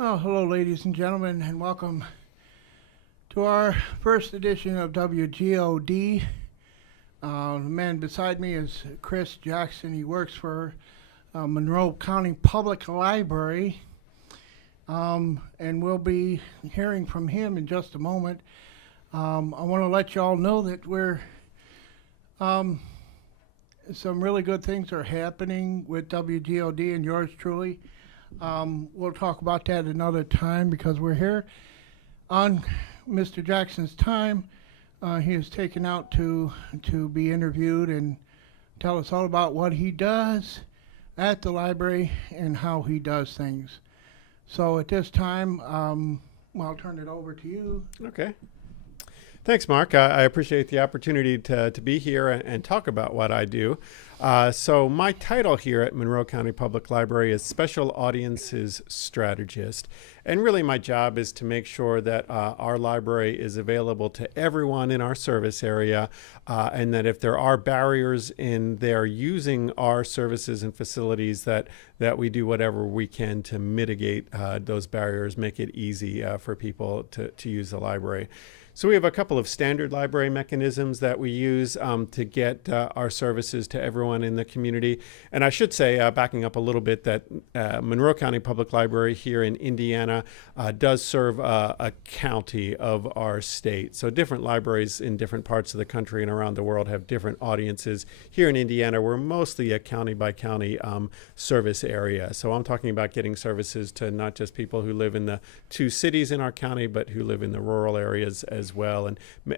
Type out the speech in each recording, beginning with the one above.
Well, hello, ladies and gentlemen, and welcome to our first edition of WGOD. The man beside me is Chris Jackson. He works for Monroe County Public Library, and we'll be hearing from him in just a moment. I want to let you all know that some really good things are happening with WGOD and yours truly. We'll talk about that another time because we're here on Mr. Jackson's time. He is taken out to be interviewed and tell us all about what he does at the library and how he does things. So at this time, I'll turn it over to you. Okay. Thanks, Mark. I appreciate the opportunity to be here and talk about what I do. So my title here at Monroe County Public Library is Special Audiences Strategist. And really my job is to make sure that our library is available to everyone in our service area, and that if there are barriers in their using our services and facilities, that we do whatever we can to mitigate those barriers, make it easy for people to use the library. So we have a couple of standard library mechanisms that we use to get our services to everyone in the community. And I should say, backing up a little bit, that Monroe County Public Library here in Indiana does serve a county of our state. So different libraries in different parts of the country and around the world have different audiences. Here in Indiana, we're mostly a county by county service area. So I'm talking about getting services to not just people who live in the two cities in our county, but who live in the rural areas as well,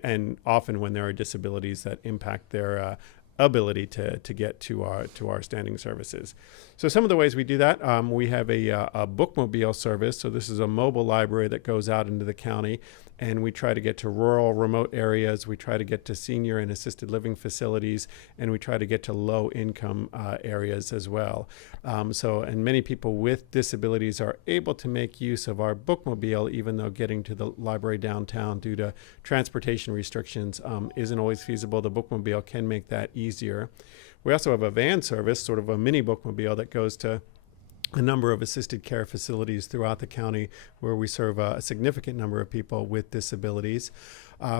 and often when there are disabilities that impact their ability to get to our standing services. So some of the ways we do that, we have a bookmobile service. So this is a mobile library that goes out into the county, and we try to get to rural, remote areas. We try to get to senior and assisted living facilities, and we try to get to low-income areas as well. And many people with disabilities are able to make use of our bookmobile, even though getting to the library downtown due to transportation restrictions isn't always feasible. The bookmobile can make that easier. We also have a van service, sort of a mini bookmobile that goes to a number of assisted care facilities throughout the county where we serve a significant number of people with disabilities.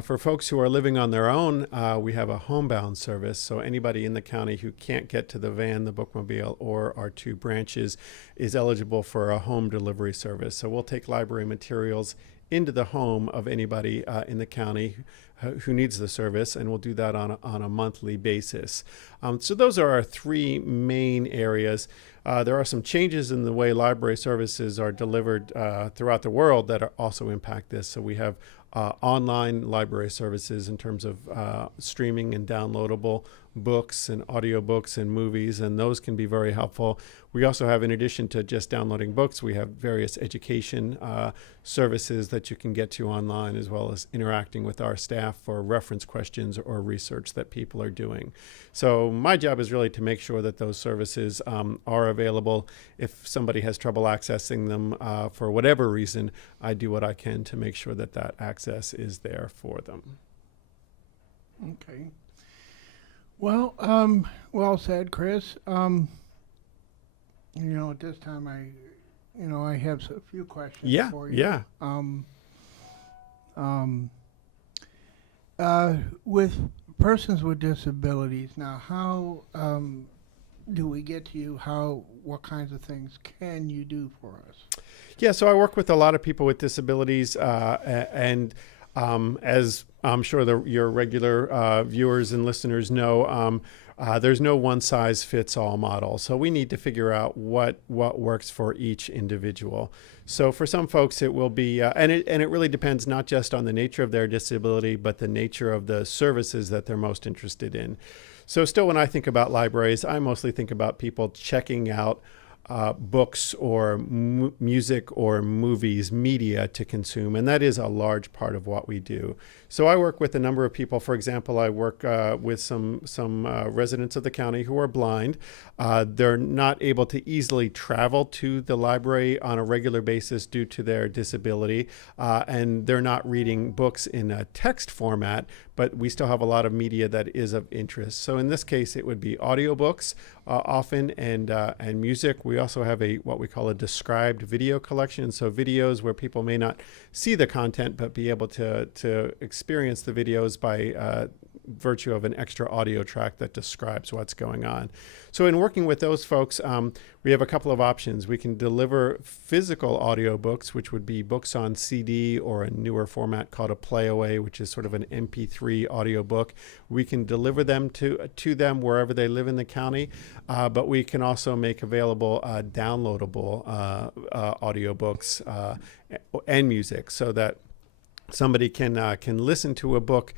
For folks who are living on their own, we have a homebound service. So anybody in the county who can't get to the van, the bookmobile, or our two branches is eligible for a home delivery service. So we'll take library materials into the home of anybody in the county who needs the service, and we'll do that on a monthly basis. So those are our three main areas. There are some changes in the way library services are delivered throughout the world that also impact this. So we have online library services in terms of streaming and downloadable books and audiobooks and movies, and those can be very helpful. We also have, in addition to just downloading books, we have various education services that you can get to online, as well as interacting with our staff for reference questions or research that people are doing. So my job is really to make sure that those services are available. If somebody has trouble accessing them for whatever reason, I do what I can to make sure that that access is there for them. Okay. Well, well said, Chris. At this time, I have a few questions for you. Yeah. With persons with disabilities, now, how do we get to you? What kinds of things can you do for us? Yeah, so I work with a lot of people with disabilities, and as I'm sure your regular viewers and listeners know, there's no one-size-fits-all model. So we need to figure out what works for each individual. So for some folks, it will be, and it really depends not just on the nature of their disability, but the nature of the services that they're most interested in. So still, when I think about libraries, I mostly think about people checking out books or music or movies, media to consume, and that is a large part of what we do. So I work with a number of people. For example, I work with some residents of the county who are blind. They're not able to easily travel to the library on a regular basis due to their disability, and they're not reading books in a text format, but we still have a lot of media that is of interest. So in this case, it would be audiobooks often, and music. We also have what we call a described video collection. So videos where people may not see the content but be able to experience the videos by virtue of an extra audio track that describes what's going on. So in working with those folks, we have a couple of options. We can deliver physical audiobooks, which would be books on CD or a newer format called a playaway, which is sort of an MP3 audiobook. We can deliver them to them wherever they live in the county, but we can also make available downloadable audiobooks and music, so that somebody can listen to a book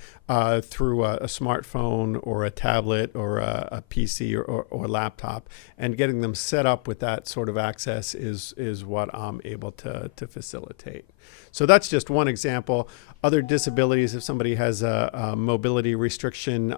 through a smartphone or a tablet or a PC or laptop, and getting them set up with that sort of access is what I'm able to facilitate. So that's just one example. Other disabilities, if somebody has a mobility restriction,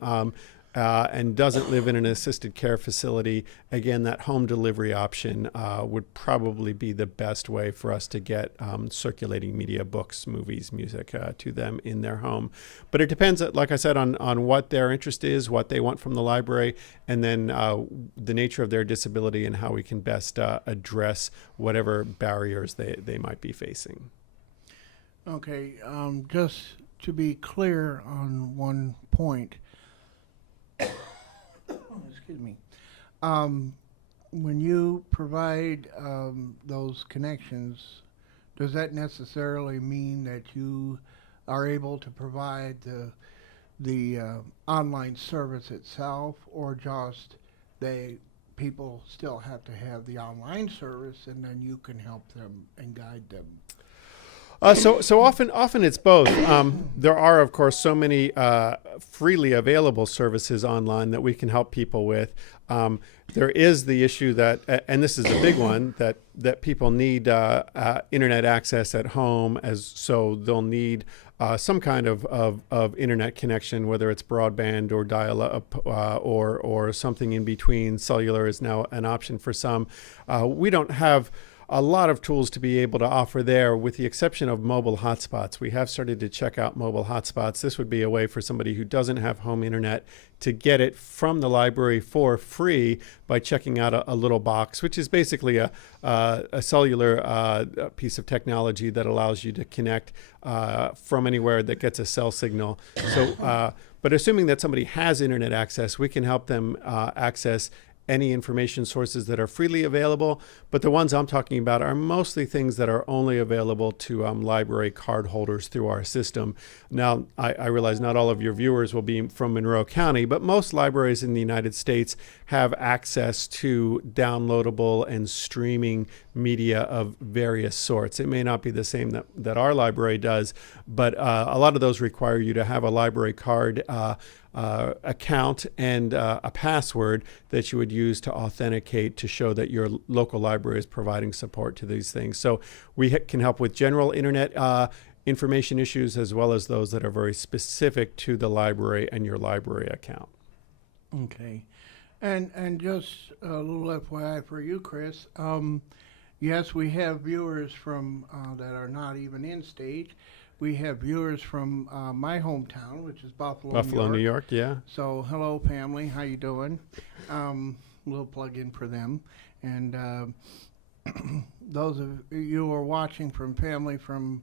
and doesn't live in an assisted care facility, again, that home delivery option would probably be the best way for us to get circulating media, books, movies, music to them in their home. But it depends, like I said, on what their interest is, what they want from the library, and then the nature of their disability and how we can best address whatever barriers they might be facing. Okay, just to be clear on one point, excuse me. When you provide those connections, does that necessarily mean that you are able to provide the online service itself, or just people still have to have the online service, and then you can help them and guide them? So often it's both. There are, of course, so many freely available services online that we can help people with. There is the issue that, and this is a big one, that people need internet access at home, so they'll need some kind of internet connection, whether it's broadband or dial-up or something in between. Cellular is now an option for some. We don't have a lot of tools to be able to offer there, with the exception of mobile hotspots. We have started to check out mobile hotspots. This would be a way for somebody who doesn't have home internet to get it from the library for free by checking out a little box, which is basically a cellular piece of technology that allows you to connect from anywhere that gets a cell signal. So, but assuming that somebody has internet access, we can help them access any information sources that are freely available, but the ones I'm talking about are mostly things that are only available to library card holders through our system. Now, I realize not all of your viewers will be from Monroe County, but most libraries in the United States have access to downloadable and streaming media of various sorts. It may not be the same that our library does, but a lot of those require you to have a library card account and a password that you would use to authenticate to show that your local library is providing support to these things. So we can help with general internet information issues, as well as those that are very specific to the library and your library account. Okay. And just a little FYI for you, Chris. Yes, we have viewers from that are not even in state. We have viewers from my hometown, which is Buffalo, New York, yeah. So, hello, family. How you doing? Little plug in for them. And those of you who are watching from family from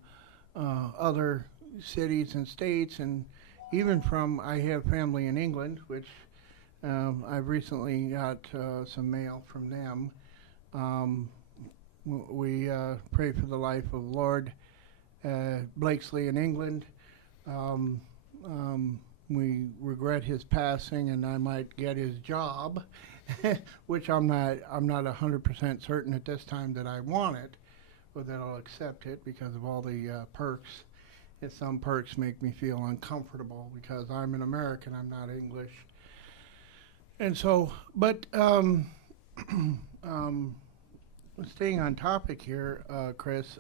other cities and states, and even I have family in England, which I've recently got some mail from them. We pray for the life of Lord Blakesley in England. We regret his passing, and I might get his job, which I'm not 100% certain at this time that I want it, or that I'll accept it because of all the perks. Some perks make me feel uncomfortable because I'm an American, I'm not English. And so, but staying on topic here, Chris,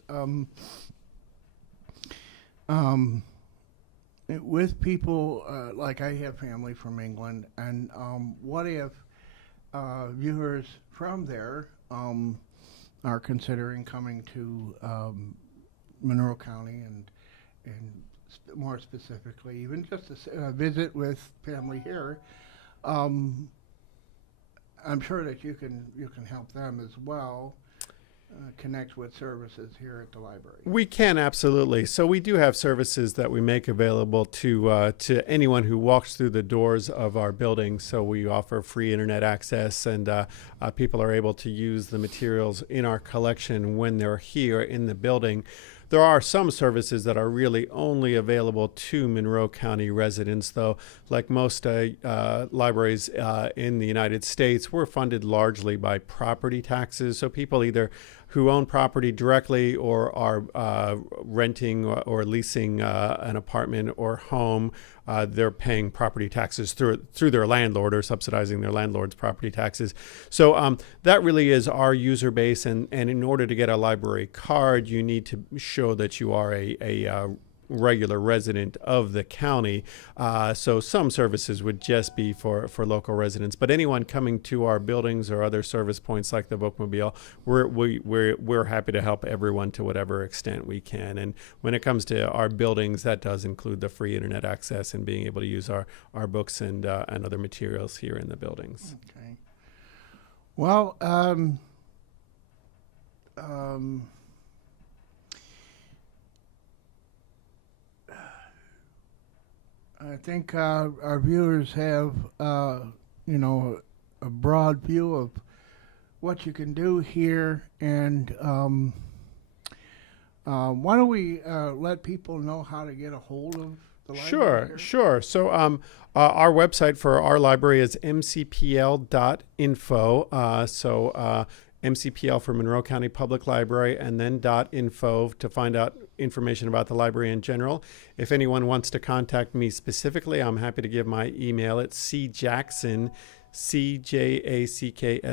with people, like I have family from England, and what if viewers from there are considering coming to Monroe County and more specifically, even just a visit with family here? I'm sure that you can help them as well. Connect with services here at the library. We can, absolutely. So we do have services that we make available to anyone who walks through the doors of our building. So we offer free internet access, and people are able to use the materials in our collection when they're here in the building. There are some services that are really only available to Monroe County residents, though. Like most libraries in the United States, we're funded largely by property taxes. So people either who own property directly or are renting or leasing an apartment or home, they're paying property taxes through their landlord or subsidizing their landlord's property taxes. So that really is our user base. And in order to get a library card, you need to show that you are a regular resident of the county. So some services would just be for local residents, but anyone coming to our buildings or other service points like the Bookmobile, we're happy to help everyone to whatever extent we can. And when it comes to our buildings, that does include the free internet access and being able to use our books and other materials here in the buildings. Okay. Well, I think our viewers have, a broad view of what you can do here, and why don't we let people know how to get a hold of the library? Sure. So our website for our library is mcpl.info. MCPL for Monroe County Public Library, and then .info to find out information about the library in general. If anyone wants to contact me specifically, I'm happy to give my email. It's cjackson, CJACKSON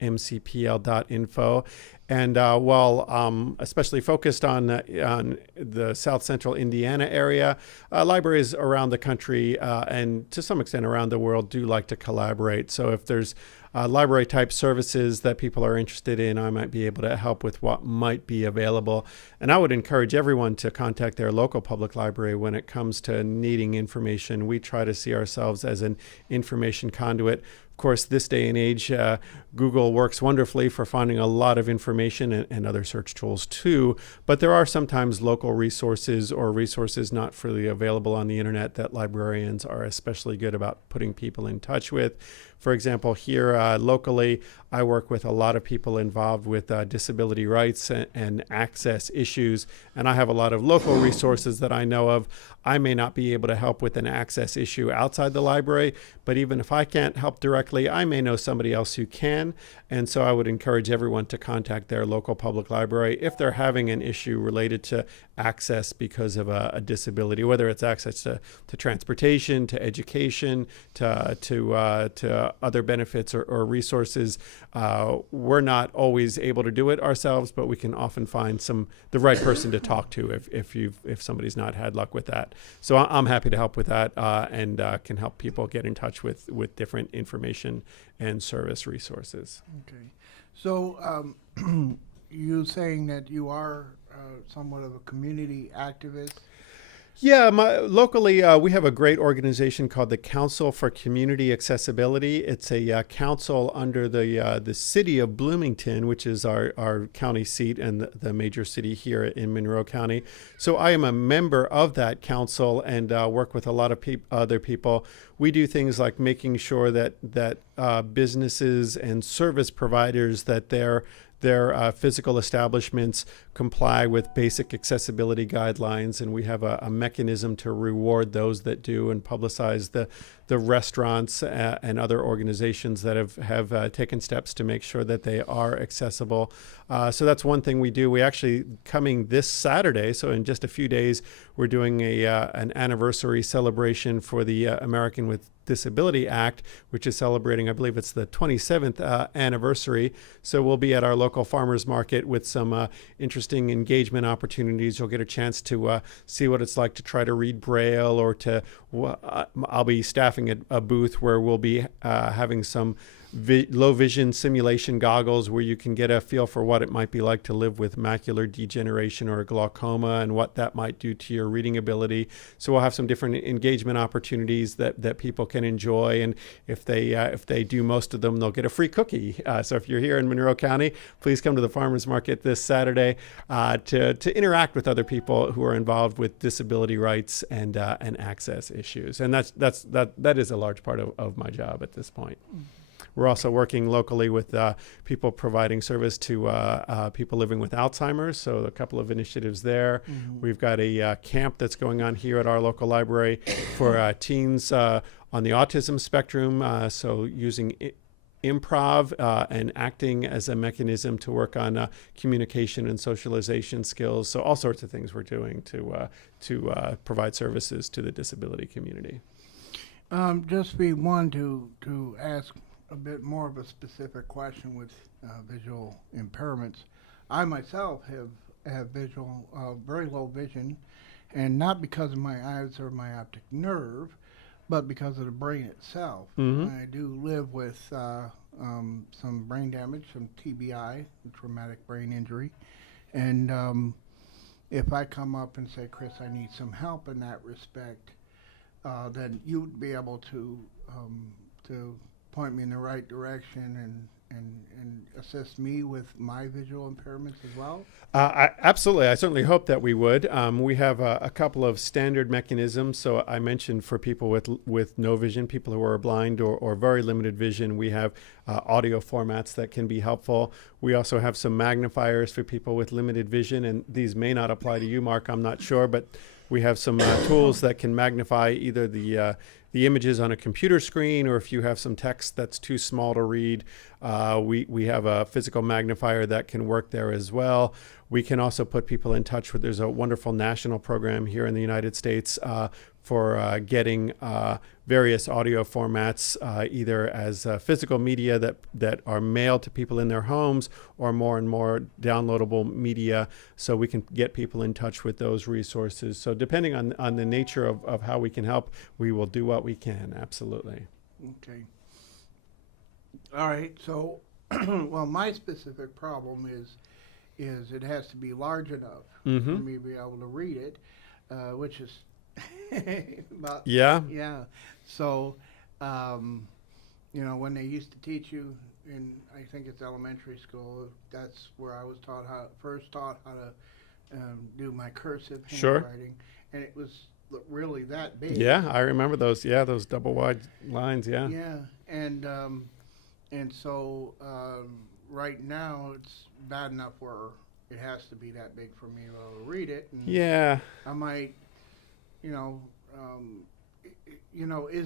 @mcpl.info. And while especially focused on the South Central Indiana area, libraries around the country and to some extent around the world do like to collaborate. So if there's library type services that people are interested in, I might be able to help with what might be available. And I would encourage everyone to contact their local public library when it comes to needing information. We try to see ourselves as an information conduit. Of course, this day and age, Google works wonderfully for finding a lot of information and other search tools too, but there are sometimes local resources or resources not freely available on the internet that librarians are especially good about putting people in touch with. For example, here locally, I work with a lot of people involved with disability rights and access issues, and I have a lot of local resources that I know of. I may not be able to help with an access issue outside the library, but even if I can't help directly, I may know somebody else who can. And so I would encourage everyone to contact their local public library if they're having an issue related to access because of a disability, whether it's access to transportation, to education, to other benefits or resources. We're not always able to do it ourselves, but we can often find the right person to talk to if somebody's not had luck with that. So I'm happy to help with that and can help people get in touch with different information and service resources. Okay. So you saying that you are somewhat of a community activist? Yeah, locally, we have a great organization called the Council for Community Accessibility. It's a council under the city of Bloomington, which is our county seat and the major city here in Monroe County. So I am a member of that council and work with a lot of other people. We do things like making sure that businesses and service providers, that their physical establishments comply with basic accessibility guidelines, and we have a mechanism to reward those that do and publicize the restaurants and other organizations that have taken steps to make sure that they are accessible. So that's one thing we do. We actually, coming this Saturday, so in just a few days, we're doing an anniversary celebration for the American with Disability Act, which is celebrating, I believe it's the 27th anniversary. So we'll be at our local farmers market with some interesting engagement opportunities. You'll get a chance to see what it's like to try to read Braille or I'll be staffing a booth where we'll be having some low vision simulation goggles where you can get a feel for what it might be like to live with macular degeneration or glaucoma and what that might do to your reading ability. So we'll have some different engagement opportunities that people can enjoy, and if they do most of them, they'll get a free cookie. So if you're here in Monroe County, please come to the farmers market this Saturday to interact with other people who are involved with disability rights and access issues. And that is a large part of my job at this point. We're also working locally with people providing service to people living with Alzheimer's, so a couple of initiatives there. Mm-hmm. We've got a camp that's going on here at our local library for teens on the autism spectrum, so using improv and acting as a mechanism to work on communication and socialization skills. So all sorts of things we're doing to provide services to the disability community. Just be one to ask a bit more of a specific question with visual impairments. I myself have visual, very low vision, and not because of my eyes or my optic nerve, but because of the brain itself. Mm-hmm. I do live with some brain damage, some TBI, traumatic brain injury, and if I come up and say, Chris, I need some help in that respect, then you'd be able to point me in the right direction and assist me with my visual impairments as well? Absolutely. I certainly hope that we would. We have a couple of standard mechanisms. So I mentioned for people with no vision, people who are blind or very limited vision, we have audio formats that can be helpful. We also have some magnifiers for people with limited vision, and these may not apply to you, Mark, I'm not sure, but we have some tools that can magnify either the images on a computer screen, or if you have some text that's too small to read, we have a physical magnifier that can work there as well. We can also put people in touch with, there's a wonderful national program here in the United States for getting various audio formats, either as physical media that are mailed to people in their homes, or more and more downloadable media, so we can get people in touch with those resources. So depending on the nature of how we can help, we will do what we can, absolutely. Okay. All right, so, well, my specific problem is it has to be large enough Mm-hmm. for me to be able to read it, which is about, yeah. So, when they used to teach you in, I think it's elementary school, that's where I was first taught how to do my cursive handwriting, and it was really that big. Yeah, I remember those. Yeah, those double wide lines. Yeah. Yeah, and so right now it's bad enough where it has to be that big for me to read it. And yeah. I might, is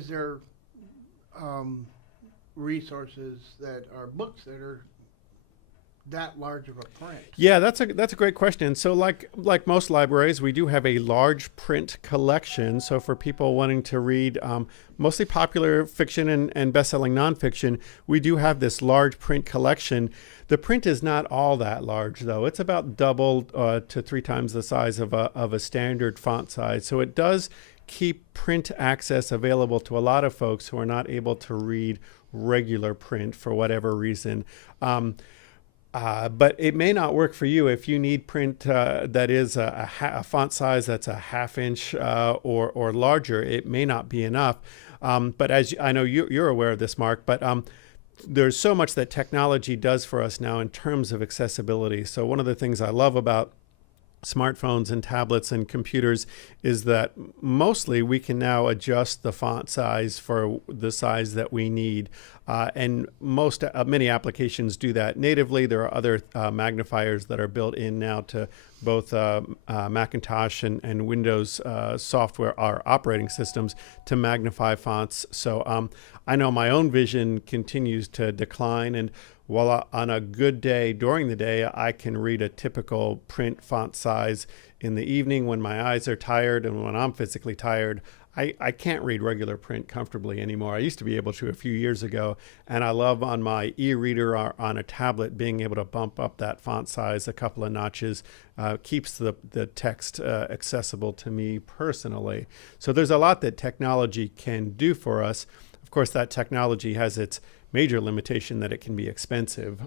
there resources that are books that are that large of a print? Yeah, that's a great question. So like most libraries, we do have a large print collection. So for people wanting to read mostly popular fiction and best-selling nonfiction, we do have this large print collection. The print is not all that large, though. It's about double to 3 times the size of a standard font size. So it does keep print access available to a lot of folks who are not able to read regular print for whatever reason. But it may not work for you if you need print that is a font size that's a ½ inch or larger. It may not be enough. But as I know you're aware of this, Mark, but there's so much that technology does for us now in terms of accessibility. So one of the things I love about smartphones and tablets and computers is that mostly we can now adjust the font size for the size that we need. And many applications do that natively. There are other magnifiers that are built in now to both Macintosh and Windows software, our operating systems, to magnify fonts. So I know my own vision continues to decline, and while on a good day during the day, I can read a typical print font size. In the evening, when my eyes are tired and when I'm physically tired, I can't read regular print comfortably anymore. I used to be able to a few years ago, and I love on my e-reader or on a tablet being able to bump up that font size a couple of notches. Keeps the text accessible to me personally. So there's a lot that technology can do for us. Of course, that technology has its major limitation that it can be expensive,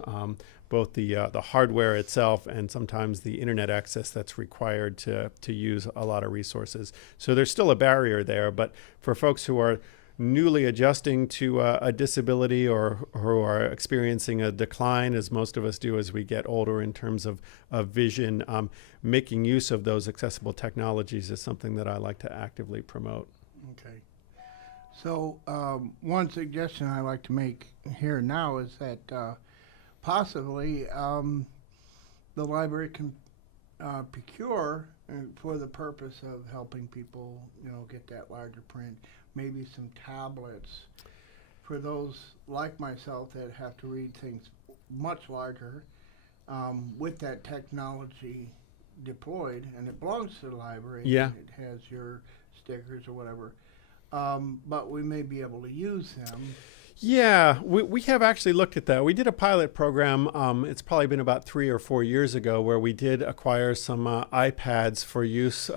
both the hardware itself and sometimes the internet access that's required to use a lot of resources. So there's still a barrier there, but for folks who are newly adjusting to a disability or who are experiencing a decline, as most of us do as we get older in terms of vision, making use of those accessible technologies is something that I like to actively promote. Okay. So one suggestion I like to make here now is that possibly the library can procure for the purpose of helping people, get that larger print, maybe some tablets for those like myself that have to read things much larger with that technology deployed, and it belongs to the library. Yeah. It has your stickers or whatever. But we may be able to use them. Yeah, we have actually looked at that. We did a pilot program. It's probably been about 3 or 4 years ago, where we did acquire some iPads for use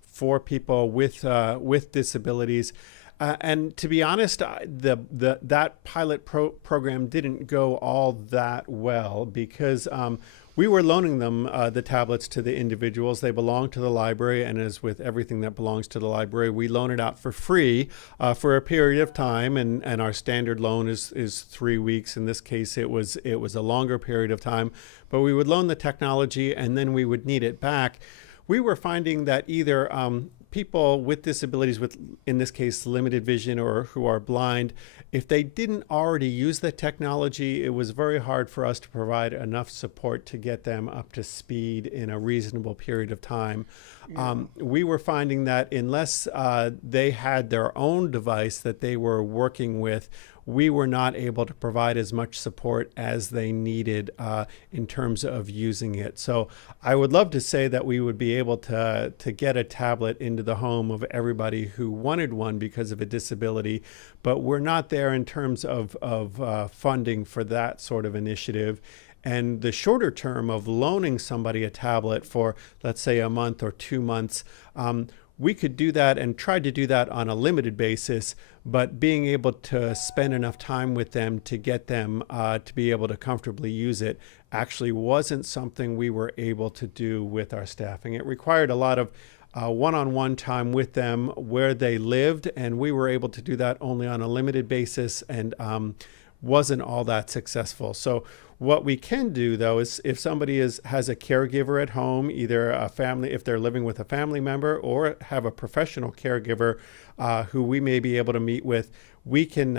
for people with disabilities. And to be honest, that pilot program didn't go all that well because we were loaning them the tablets to the individuals. They belong to the library, and as with everything that belongs to the library, we loan it out for free for a period of time. And our standard loan is 3 weeks. In this case, it was a longer period of time. But we would loan the technology, and then we would need it back. We were finding that either people with disabilities, with, in this case, limited vision or who are blind, if they didn't already use the technology, it was very hard for us to provide enough support to get them up to speed in a reasonable period of time. Yeah. We were finding that unless they had their own device that they were working with, we were not able to provide as much support as they needed in terms of using it. So I would love to say that we would be able to get a tablet into the home of everybody who wanted one because of a disability, but we're not there in terms of funding for that sort of initiative. And the shorter term of loaning somebody a tablet for, let's say, a month or 2 months, we could do that and try to do that on a limited basis, but being able to spend enough time with them to get them to be able to comfortably use it actually wasn't something we were able to do with our staffing. It required a lot of one-on-one time with them where they lived, and we were able to do that only on a limited basis and wasn't all that successful. So what we can do, though, is if somebody has a caregiver at home, either a family, if they're living with a family member, or have a professional caregiver who we may be able to meet with, we can,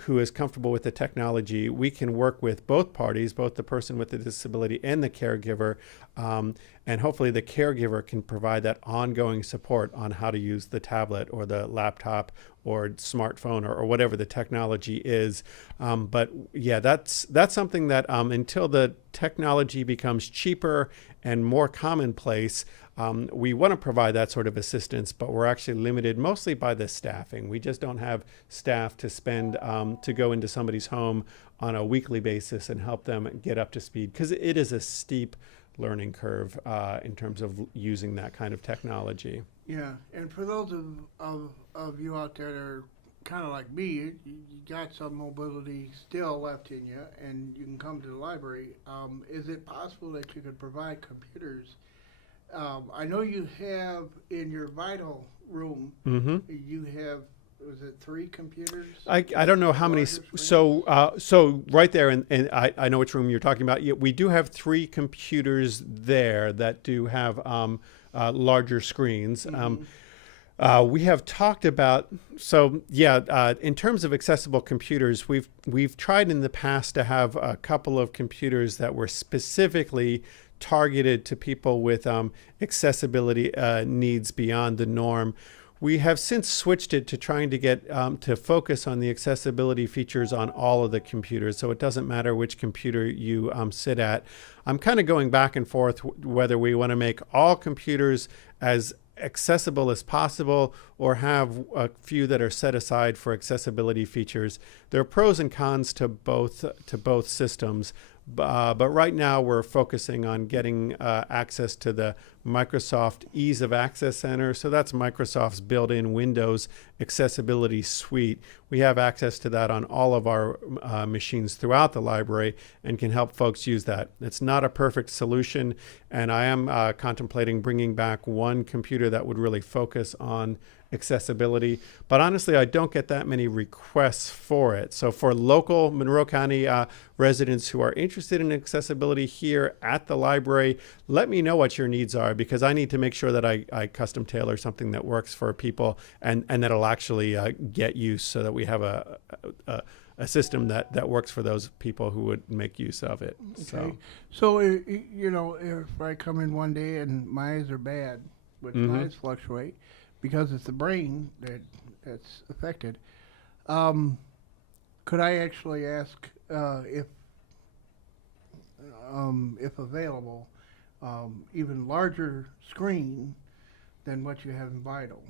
who is comfortable with the technology, we can work with both parties, both the person with the disability and the caregiver, and hopefully the caregiver can provide that ongoing support on how to use the tablet or the laptop or smartphone or whatever the technology is. But yeah, that's something that until the technology becomes cheaper and more commonplace, we want to provide that sort of assistance, but we're actually limited mostly by the staffing. We just don't have staff to spend to go into somebody's home on a weekly basis and help them get up to speed, because it is a steep learning curve in terms of using that kind of technology. Yeah, and for those of you out there that are kind of like me, you got some mobility still left in you, and you can come to the library. Is it possible that you could provide computers? I know you have in your vital room, you have, was it 3 computers? I don't know how many. So right there, and I know which room you're talking about. We do have 3 computers there that do have larger screens. We have talked about, in terms of accessible computers, we've tried in the past to have a couple of computers that were specifically targeted to people with accessibility needs beyond the norm. We have since switched it to trying to get to focus on the accessibility features on all of the computers, so it doesn't matter which computer you sit at. I'm kind of going back and forth whether we want to make all computers as accessible as possible or have a few that are set aside for accessibility features. There are pros and cons to both systems. But right now we're focusing on getting access to the Microsoft Ease of Access Center. So that's Microsoft's built-in Windows accessibility suite. We have access to that on all of our machines throughout the library and can help folks use that. It's not a perfect solution, and I am contemplating bringing back one computer that would really focus on accessibility, but honestly I don't get that many requests for it. So for local Monroe County residents who are interested in accessibility here at the library, let me know what your needs are, because I need to make sure that I custom tailor something that works for people and that'll actually get use, so that we have a system that works for those people who would make use of it. Okay. So you know, if I come in one day and my eyes are bad, which my eyes fluctuate, because it's the brain that's affected, could I actually ask if available, even larger screen than what you have in Vital?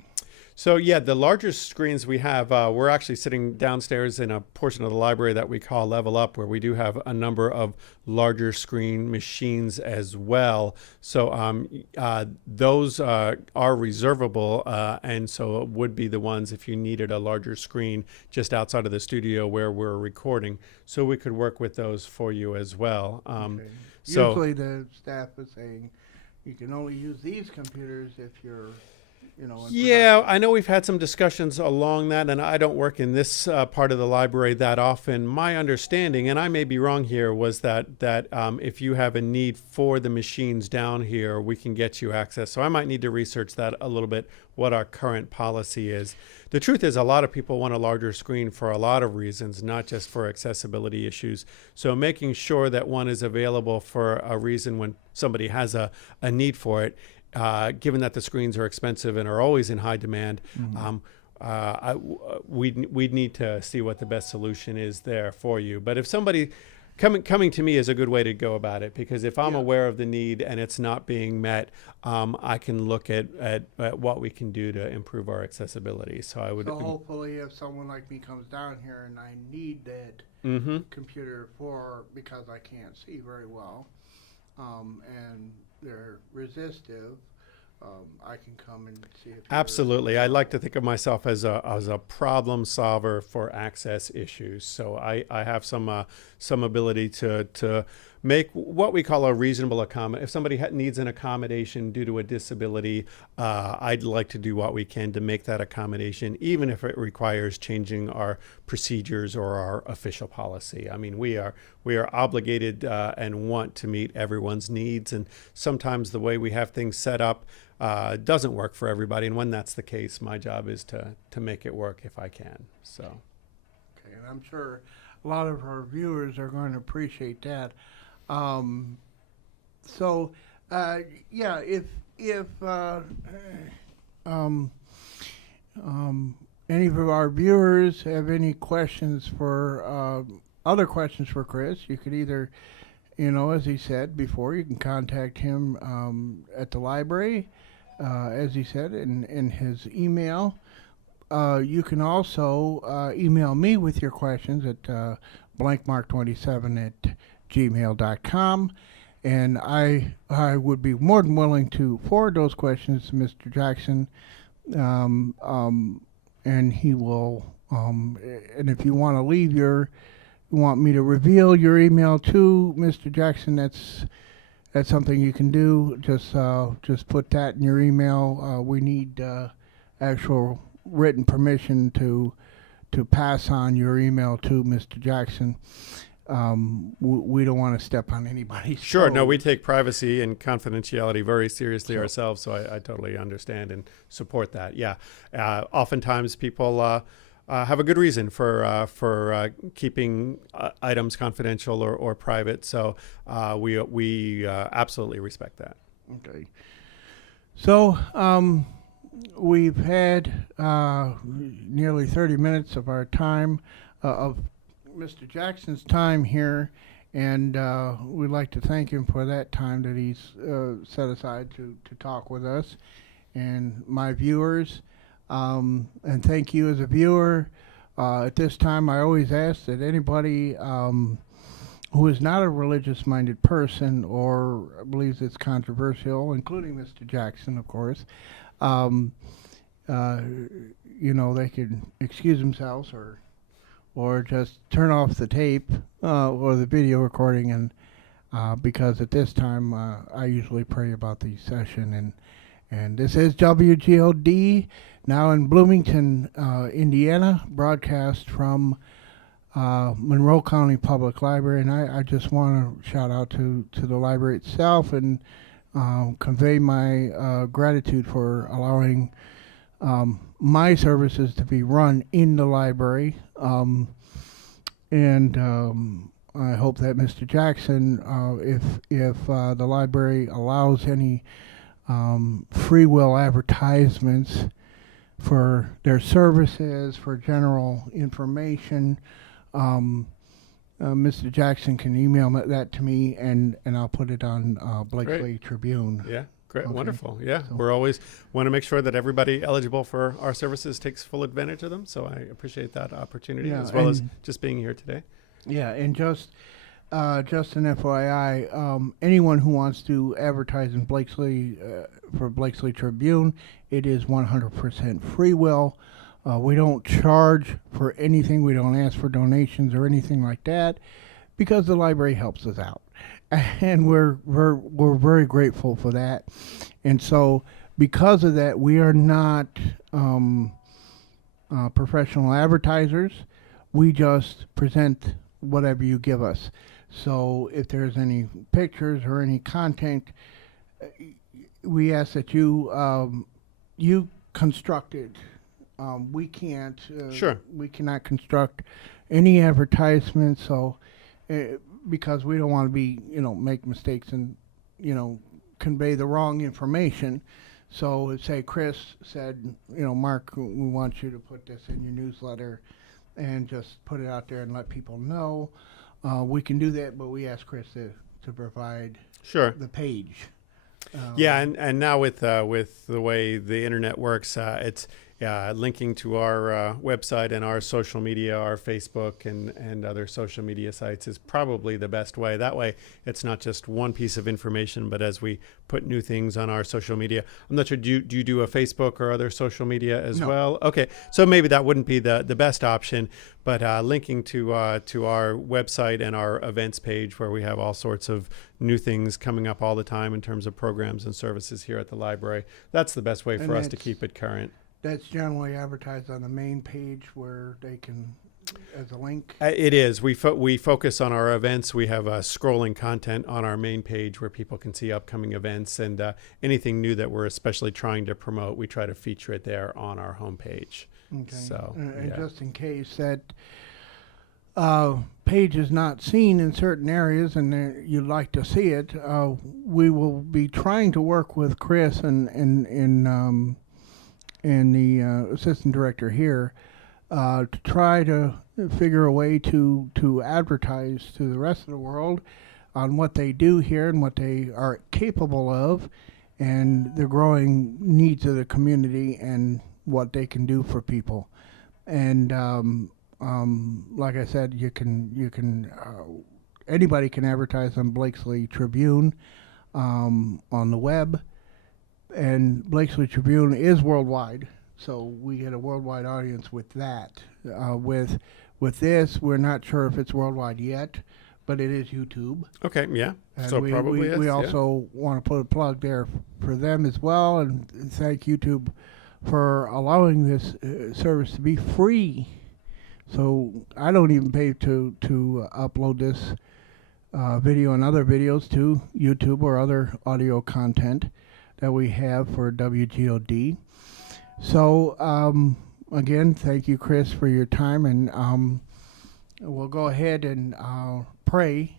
So yeah, the larger screens we have, we're actually sitting downstairs in a portion of the library that we call Level Up, where we do have a number of larger screen machines as well. So those are reservable, and so it would be the ones if you needed a larger screen just outside of the studio where we're recording. So we could work with those for you as well. Okay. So usually the staff is saying you can only use these computers if you're, you know. Yeah, I know we've had some discussions along that, and I don't work in this part of the library that often. My understanding, and I may be wrong here, was that if you have a need for the machines down here, we can get you access. So I might need to research that a little bit, what our current policy is. The truth is, a lot of people want a larger screen for a lot of reasons, not just for accessibility issues. So making sure that one is available for a reason when somebody has a need for it, given that the screens are expensive and are always in high demand, we'd need to see what the best solution is there for you. But if somebody coming to me is a good way to go about it, because if I'm aware of the need and it's not being met, I can look at what we can do to improve our accessibility. So I would. So hopefully, if someone like me comes down here and I need that computer because I can't see very well, and they're resistive, I can come and see if. Absolutely, I like to think of myself as a problem solver for access issues. So I have some ability to make what we call a reasonable accommodation. If somebody needs an accommodation due to a disability, I'd like to do what we can to make that accommodation, even if it requires changing our procedures or our official policy. I mean, we are obligated and want to meet everyone's needs, and sometimes the way we have things set up doesn't work for everybody. And when that's the case, my job is to make it work if I can. So. Okay, and I'm sure a lot of our viewers are going to appreciate that. Yeah, if any of our viewers have any questions for other questions for Chris, you could either, you know, as he said before, you can contact him at the library, as he said in his email. You can also email me with your questions at blankmark27@gmail.com, and I would be more than willing to forward those questions to Mr. Jackson, and he will. And if you want to you want me to reveal your email to Mr. Jackson, that's something you can do. Just put that in your email. We need actual written permission to pass on your email to Mr. Jackson. We don't want to step on anybody's Sure. toes. No, we take privacy and confidentiality very seriously ourselves, so I totally understand and support that. Yeah. Oftentimes people have a good reason for keeping items confidential or private, so we absolutely respect that. Okay. So we've had nearly 30 minutes of our time, of Mr. Jackson's time here, and we'd like to thank him for that time that he's set aside to talk with us. and my viewers. And thank you as a viewer. At this time, I always ask that anybody who is not a religious-minded person or believes it's controversial, including Mr. Jackson, of course, they could excuse themselves or just turn off the tape or the video recording, and because at this time I usually pray about the session, and this is WGOD now in Bloomington, Indiana, broadcast from Monroe County Public Library, and I just want to shout out to the library itself and convey my gratitude for allowing my services to be run in the library, and I hope that Mr. Jackson, if the library allows any free will advertisements for their services, for general information, Mr. Jackson can email that to me, and I'll put it on Blakely Tribune. Yeah, great, Okay. wonderful. Yeah, So- we're always want to make sure that everybody eligible for our services takes full advantage of them. So I appreciate that opportunity, Yeah, as well as and- just being here today. Yeah, and just an FYI, anyone who wants to advertise in Blakely for Blakely Tribune, it is 100% free will. We don't charge for anything. We don't ask for donations or anything like that, because the library helps us out, and we're very grateful for that. And so, because of that, we are not professional advertisers. We just present whatever you give us. So if there's any pictures or any content, we ask that you construct it. We can't. Sure. We cannot construct any advertisements. So because we don't want to be, make mistakes and, convey the wrong information. So say Chris said, Mark, we want you to put this in your newsletter, and just put it out there and let people know. We can do that, but we ask Chris to provide Sure. the page. Yeah, and now with the way the internet works, it's linking to our website and our social media, our Facebook and other social media sites is probably the best way. That way, it's not just one piece of information, but as we put new things on our social media. I'm not sure, do you do a Facebook or other social media as No. well? Okay, so maybe that wouldn't be the best option, but linking to our website and our events page, where we have all sorts of new things coming up all the time in terms of programs and services here at the library. That's the best way And for us to that's- keep it current. That's generally advertised on the main page where they can, as a link. It is. We focus on our events. We have scrolling content on our main page where people can see upcoming events, and anything new that we're especially trying to promote, we try to feature it there on our homepage. Okay. So, And yeah. just in case that page is not seen in certain areas and you'd like to see it, we will be trying to work with Chris and the assistant director here to try to figure a way to advertise to the rest of the world on what they do here and what they are capable of, and the growing needs of the community and what they can do for people. And like I said, you can anybody can advertise on Blakely Tribune on the web. And Blakely Tribune is worldwide, so we get a worldwide audience with that. With this, we're not sure if it's worldwide yet, but it is YouTube. Okay, yeah. And So we, probably we, is, we yeah. also want to put a plug there for them as well, and thank YouTube for allowing this service to be free. So I don't even pay to upload this video and other videos to YouTube or other audio content that we have for WGOD. So again, thank you, Chris, for your time, and we'll go ahead and pray.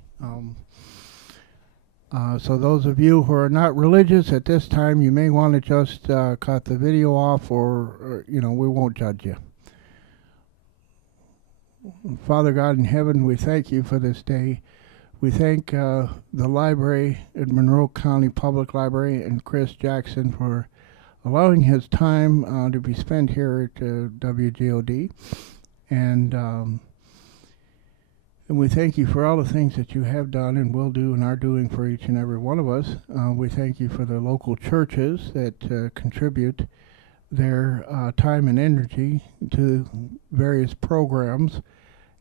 So those of you who are not religious at this time, you may want to just cut the video off, or we won't judge you. Father God in heaven, we thank you for this day. We thank the library at Monroe County Public Library and Chris Jackson for allowing his time to be spent here at WGOD. And we thank you for all the things that you have done and will do and are doing for each and every one of us. We thank you for the local churches that contribute their time and energy to various programs.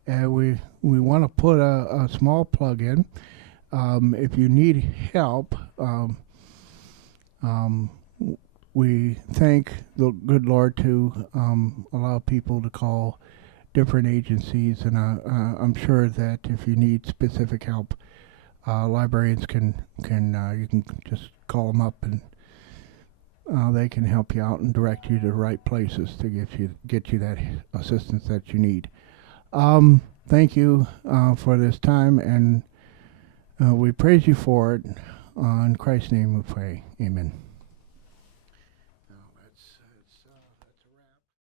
We want to put a small plug in. If you need help, we thank the good Lord to allow people to call different agencies, and I'm sure that if you need specific help, librarians can you can just call them up and they can help you out and direct you to the right places to get you that assistance that you need. Thank you for this time, and we praise you for it. In Christ's name we pray. Amen.